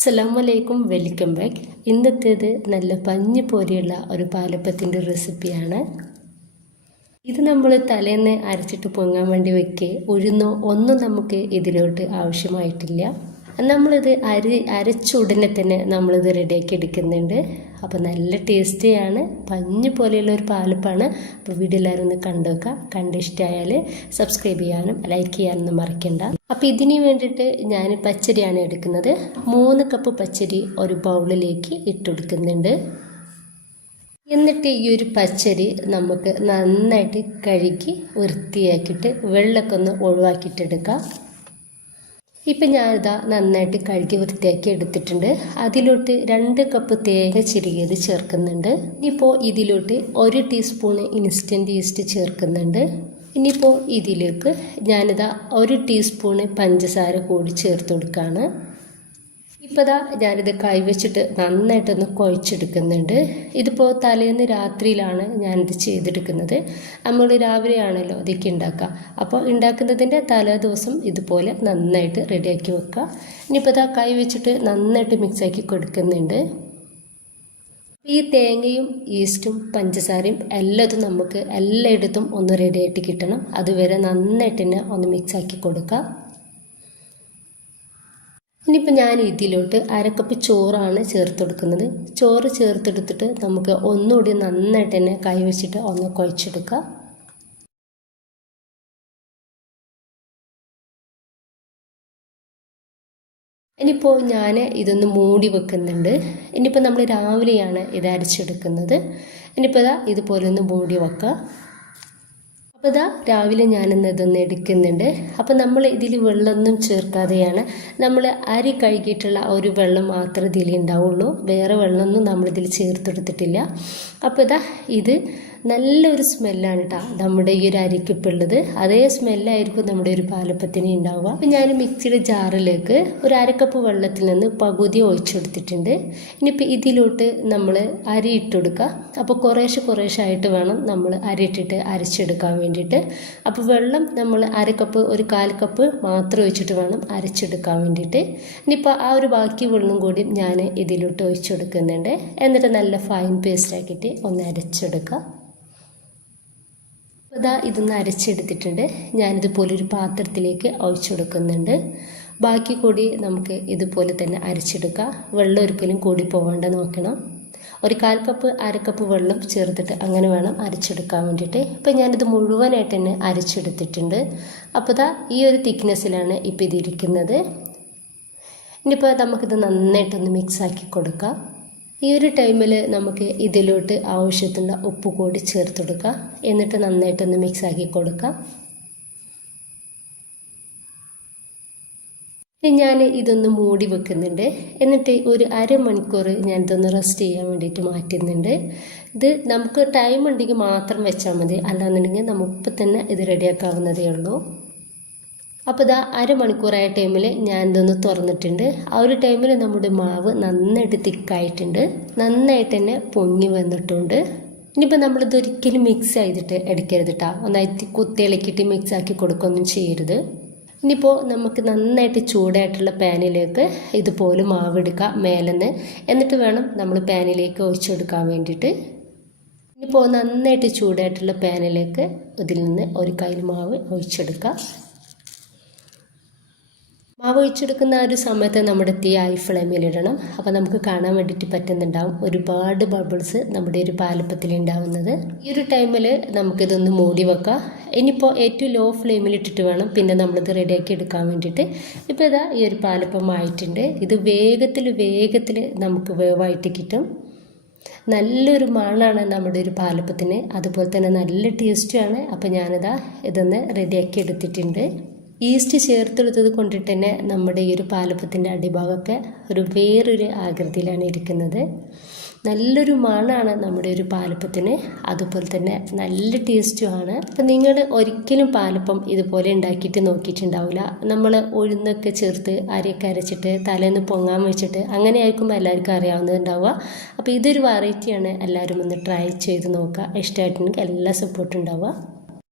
അസ്സലാമലൈക്കും, welcome back. ഇന്നത്തേത് നല്ല പഞ്ഞി പോലെയുള്ള ഒരു പാലപ്പത്തിൻ്റെ റെസിപ്പിയാണ്. ഇത് നമ്മൾ തലേന്ന് അരച്ചിട്ട് പൊങ്ങാൻ വേണ്ടി വെക്കുക, ഉഴുന്നോ ഒന്നും നമുക്ക് ഇതിലോട്ട് ആവശ്യമായിട്ടില്ല. നമ്മളിത് അരച്ച ഉടനെ തന്നെ നമ്മളിത് റെഡിയാക്കി എടുക്കുന്നുണ്ട്. അപ്പോൾ നല്ല ടേസ്റ്റിയാണ്, പഞ്ഞി പോലെയുള്ള ഒരു പാലപ്പാണ്. അപ്പോൾ വീഡിയോ എല്ലാവരും ഒന്ന് കണ്ടുവെക്കുക. കണ്ടിഷ്ടമായാൽ സബ്സ്ക്രൈബ് ചെയ്യാനും ലൈക്ക് ചെയ്യാനൊന്നും മറക്കണ്ട. അപ്പോൾ ഇതിന് വേണ്ടിയിട്ട് ഞാൻ പച്ചരിയാണ് എടുക്കുന്നത്. 3 കപ്പ് പച്ചരി ഒരു ബൗളിലേക്ക് ഇട്ടെടുക്കുന്നുണ്ട്. എന്നിട്ട് ഈ ഒരു പച്ചരി നമുക്ക് നന്നായിട്ട് കഴുകി വൃത്തിയാക്കിയിട്ട് വെള്ളമൊക്കെ ഒന്ന് ഒഴിവാക്കിയിട്ടെടുക്കാം. ഇപ്പം ഞാനിതാ നന്നായിട്ട് കഴുകി വൃത്തിയാക്കി എടുത്തിട്ടുണ്ട്. അതിലോട്ട് 2 കപ്പ് തേങ്ങ ചിരകിയത് ചേർക്കുന്നുണ്ട്. ഇനിയിപ്പോൾ ഇതിലോട്ട് 1 ടീസ്പൂണ് ഇൻസ്റ്റൻറ്റ് ഈസ്റ്റ് ചേർക്കുന്നുണ്ട്. ഇനിയിപ്പോൾ ഇതിലേക്ക് ഞാനിതാ 1 ടീസ്പൂണ് പഞ്ചസാര കൂടി ചേർത്ത് കൊടുക്കുകയാണ്. ഇപ്പോൾ ഞാനിത് കൈവച്ചിട്ട് നന്നായിട്ടൊന്ന് കുഴച്ചെടുക്കുന്നുണ്ട്. ഇതിപ്പോൾ തലേന്ന് രാത്രിയിലാണ് ഞാനിത് ചെയ്തെടുക്കുന്നത്. നമ്മൾ രാവിലെയാണല്ലോ ഇതൊക്കെ ഉണ്ടാക്കുക. അപ്പോൾ ഉണ്ടാക്കുന്നതിൻ്റെ തലേ ദിവസം ഇതുപോലെ നന്നായിട്ട് റെഡിയാക്കി വെക്കുക. ഇനിയിപ്പോൾ കൈവച്ചിട്ട് നന്നായിട്ട് മിക്സാക്കി കൊടുക്കുന്നുണ്ട്. ഈ തേങ്ങയും ഈസ്റ്റും പഞ്ചസാരയും എല്ലാതും നമുക്ക് എല്ലായിടത്തും ഒന്ന് റെഡിയായിട്ട് കിട്ടണം. അതുവരെ നന്നായിട്ട് തന്നെ ഒന്ന് മിക്സാക്കി കൊടുക്കുക. ഇനിയിപ്പോൾ ഞാൻ ഇതിലോട്ട് 1/2 കപ്പ് ചോറാണ് ചേർത്ത് കൊടുക്കുന്നത്. ചോറ് ചേർത്തെടുത്തിട്ട് നമുക്ക് ഒന്നുകൂടി നന്നായിട്ട് തന്നെ കൈവച്ചിട്ട് ഒന്ന് കുഴച്ചെടുക്കുക. ഇനിയിപ്പോൾ ഞാൻ ഇതൊന്ന് മൂടി വെക്കുന്നുണ്ട്. ഇനിയിപ്പോൾ നമ്മൾ രാവിലെയാണ് ഇത് അരച്ചെടുക്കുന്നത്. ഇനിയിപ്പോൾ ഇതുപോലെ ഒന്ന് മൂടി വെക്കുക. അപ്പോൾ രാവിലെ ഞാനിന്ന് ഇതൊന്ന് എടുക്കുന്നുണ്ട്. അപ്പോൾ നമ്മൾ ഇതിൽ വെള്ളമൊന്നും ചേർക്കാതെയാണ് നമ്മൾ അരി കഴുകിയിട്ടുള്ള ഒരു വെള്ളം മാത്രമേ ഇതിൽ ഉണ്ടാവുള്ളൂ. വേറെ വെള്ളമൊന്നും നമ്മളിതിൽ ചേർത്തെടുത്തിട്ടില്ല. അപ്പോൾ ഇത് നല്ലൊരു സ്മെല്ലാണ് കേട്ടോ നമ്മുടെ ഈ ഒരു അരിക്കിപ്പുള്ളത്. അതേ സ്മെല്ലായിരിക്കും നമ്മുടെ ഒരു പാലപ്പത്തിന് ഉണ്ടാവുക. അപ്പോൾ ഞാൻ മിക്സിയുടെ ജാറിലേക്ക് ഒരു 1/2 കപ്പ് വെള്ളത്തിൽ നിന്ന് പകുതി ഒഴിച്ചെടുത്തിട്ടുണ്ട്. ഇനിയിപ്പോൾ ഇതിലോട്ട് നമ്മൾ അരി ഇട്ടെടുക്കുക. അപ്പോൾ കുറേശ്ശെ ആയിട്ട് വേണം നമ്മൾ അരി ഇട്ടിട്ട് അരച്ചെടുക്കാൻ വേണ്ടിയിട്ട്. അപ്പോൾ വെള്ളം നമ്മൾ 1/2 കപ്പ് 1/4 കപ്പ് മാത്രം ഒഴിച്ചിട്ട് വേണം അരച്ചെടുക്കാൻ വേണ്ടിയിട്ട്. ഇനിയിപ്പോൾ ആ ഒരു ബാക്കി വെള്ളം കൂടി ഞാൻ ഇതിലോട്ട് ഒഴിച്ചെടുക്കുന്നുണ്ട്. എന്നിട്ട് നല്ല ഫൈൻ പേസ്റ്റ് ആക്കിയിട്ട് ഒന്ന് അരച്ചെടുക്കുക. ഇതൊന്ന് അരച്ചെടുത്തിട്ടുണ്ട്. ഞാനിതുപോലെ ഒരു പാത്രത്തിലേക്ക് ഒഴിച്ചു കൊടുക്കുന്നുണ്ട്. ബാക്കി കൂടി നമുക്ക് ഇതുപോലെ തന്നെ അരച്ചെടുക്കുക. വെള്ളം ഒരിക്കലും കൂടി പോകാണ്ട് നോക്കണം. 1/4 കപ്പ് 1/2 കപ്പ് വെള്ളം ചേർത്തിട്ട് അങ്ങനെ വേണം അരച്ചെടുക്കാൻ വേണ്ടിയിട്ട്. ഇപ്പം ഞാനിത് മുഴുവനായിട്ട് തന്നെ അരച്ചെടുത്തിട്ടുണ്ട്. അപ്പോൾ ഈ ഒരു തിക്നെസ്സിലാണ് ഇപ്പോൾ ഇതിരിക്കുന്നത്. ഇനിയിപ്പോൾ നമുക്കിത് നന്നായിട്ടൊന്ന് മിക്സാക്കി കൊടുക്കാം. ഈ ഒരു ടൈമിൽ നമുക്ക് ഇതിലോട്ട് ആവശ്യത്തിനുള്ള ഉപ്പ് കൂടി ചേർത്ത് കൊടുക്കുക. എന്നിട്ട് നന്നായിട്ടൊന്ന് മിക്സാക്കി കൊടുക്കാം. ഞാൻ ഇതൊന്ന് മൂടി വെക്കുന്നുണ്ട്. എന്നിട്ട് ഒരു 1/2 മണിക്കൂർ ഞാൻ ഇതൊന്ന് റെസ്റ്റ് ചെയ്യാൻ വേണ്ടിയിട്ട് മാറ്റുന്നുണ്ട്. ഇത് നമുക്ക് ടൈം ഉണ്ടെങ്കിൽ മാത്രം വെച്ചാൽ മതി, അല്ലാന്നുണ്ടെങ്കിൽ നമുക്ക് തന്നെ ഇത് റെഡിയാക്കാവുന്നതേ ഉള്ളൂ. അപ്പോൾ 1/2 മണിക്കൂറായ ടൈമിൽ ഞാൻ ഇതൊന്ന് തുറന്നിട്ടുണ്ട്. ആ ഒരു ടൈമിൽ നമ്മുടെ മാവ് നന്നായിട്ട് തിക്കായിട്ടുണ്ട്, നന്നായിട്ട് തന്നെ പൊങ്ങി വന്നിട്ടുണ്ട്. ഇനിയിപ്പോൾ നമ്മളിതൊരിക്കലും മിക്സ് ചെയ്തിട്ട് എടുക്കരുത് കേട്ടോ. ഒന്നായിട്ട് കുത്തിയിളക്കിയിട്ട് മിക്സ് ആക്കി കൊടുക്കുകയൊന്നും ചെയ്യരുത്. ഇനിയിപ്പോൾ നമുക്ക് നന്നായിട്ട് ചൂടായിട്ടുള്ള പാനിലേക്ക് ഇതുപോലെ മാവ് എടുക്കുക മേലെന്ന്. എന്നിട്ട് വേണം നമ്മൾ പാനിലേക്ക് ഒഴിച്ചെടുക്കാൻ വേണ്ടിയിട്ട്. ഇനിയിപ്പോൾ നന്നായിട്ട് ചൂടായിട്ടുള്ള പാനിലേക്ക് ഇതിൽ നിന്ന് ഒരു കയ്യിൽ മാവ് ഒഴിച്ചെടുക്കുക. മാവ് ഒഴിച്ചെടുക്കുന്ന ആ ഒരു സമയത്ത് നമ്മുടെ തീ ഹൈ ഫ്ലെയിമിലിടണം. അപ്പോൾ നമുക്ക് കാണാൻ വേണ്ടിയിട്ട് പറ്റുന്നുണ്ടാവും ഒരുപാട് ബബിൾസ് നമ്മുടെ ഒരു പാലപ്പത്തിൽ ഉണ്ടാവുന്നത്. ഈ ഒരു ടൈമിൽ നമുക്കിതൊന്ന് മൂടി വെക്കാം. ഇനിയിപ്പോൾ ഏറ്റവും ലോ ഫ്ലെയിമിലിട്ടിട്ട് വേണം പിന്നെ നമ്മളിത് റെഡിയാക്കി എടുക്കാൻ വേണ്ടിയിട്ട്. ഇപ്പോൾ ഈ ഒരു പാലപ്പം ആയിട്ടുണ്ട്. ഇത് വേഗത്തിൽ നമുക്ക് വേവായിട്ട് കിട്ടും. നല്ലൊരു മണമാണ് നമ്മുടെ ഒരു പാലപ്പത്തിന്, അതുപോലെ തന്നെ നല്ല ടേസ്റ്റുമാണ്. അപ്പോൾ ഇതൊന്ന് റെഡിയാക്കി എടുത്തിട്ടുണ്ട്. ഈസ്റ്റ് ചേർത്തെടുത്തത് കൊണ്ടിട്ട് തന്നെ നമ്മുടെ ഈ ഒരു പാലപ്പത്തിൻ്റെ അടിഭാഗമൊക്കെ വേറൊരു ആകൃതിയിലാണ് ഇരിക്കുന്നത്. നല്ലൊരു മണമാണ് നമ്മുടെ ഒരു പാലപ്പത്തിന്, അതുപോലെ തന്നെ നല്ല ടേസ്റ്റുമാണ്. അപ്പം നിങ്ങൾ ഒരിക്കലും പാലപ്പം ഇതുപോലെ ഉണ്ടാക്കിയിട്ട് നോക്കിയിട്ടുണ്ടാവില്ല. നമ്മൾ ഉഴുന്നൊക്കെ ചേർത്ത് അരിയൊക്കെ അരച്ചിട്ട് തലേന്ന് പൊങ്ങാൻ വെച്ചിട്ട് അങ്ങനെ ആയിരിക്കും എല്ലാവർക്കും അറിയാവുന്നതുണ്ടാവുക. അപ്പോൾ ഇതൊരു വെറൈറ്റിയാണ്. എല്ലാവരും ഒന്ന് ട്രൈ ചെയ്ത് നോക്കുക. ഇഷ്ടമായിട്ടുണ്ടെങ്കിൽ എല്ലാ സപ്പോർട്ടും ഉണ്ടാവുക.